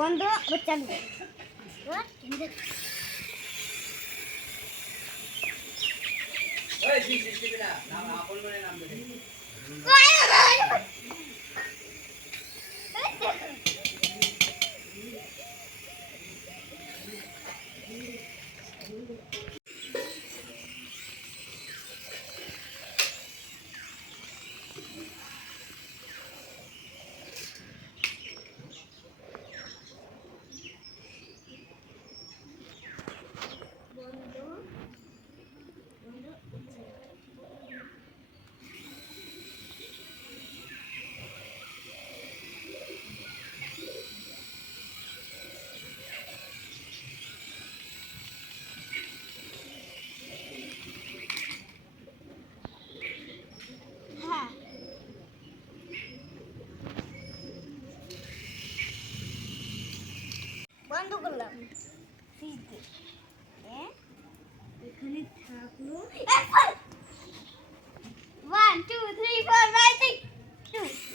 বন্ধ আবার চালু ওই সিস্টেমে না নাম আপন করে নাম দেবে বন্ধ করলাম এখানে থাকলো 1 2 3 4 5 6 2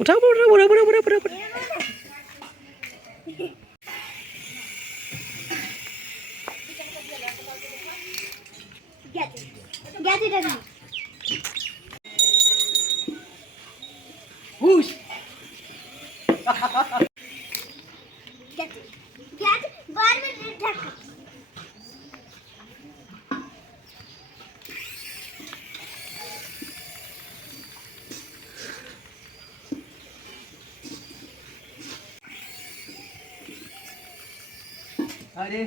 उठाओ उठाओ उठाओ उठाओ उठाओ उठाओ गेचे হুশ गेचे बार में ढक আরে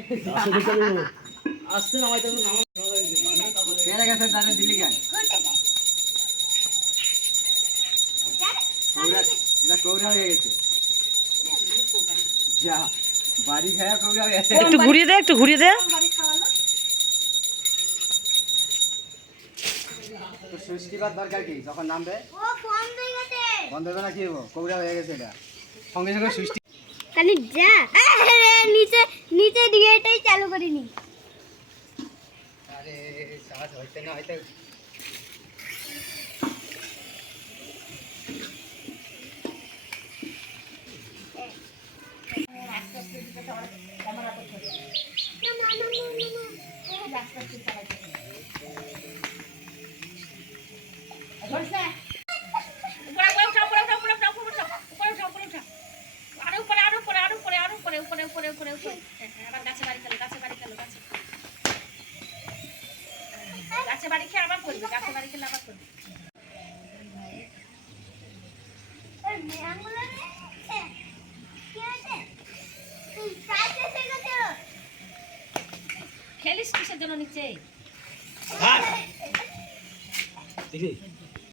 आस्ते ना आवाज तो नाम পেরে গেছে দাঁড়ে দিলি কেন এটা কৌরা হয়ে গেছে যা বাড়ি খায়া কৌরা হয়ে গেছে একটু ঘুরিয়ে দে তো সুষ্টিবার দরকার কি যখন নামবে ও ফোন হয়ে গেছে বন্ধ হবে না কি হবো কৌরা হয়ে গেছে এটা সঙ্গে সঙ্গে সুষ্টি কালি যা আরে নিচে নিচে দিয়ে এটাই চালু করিনি আরে সাজ হইতে না হইতে গাছে বাড়ি খেয়ে আবার করবে গাছে বাড়ি খেলে আবার করবে খেলিস কিসের জন্য নিচে দেখি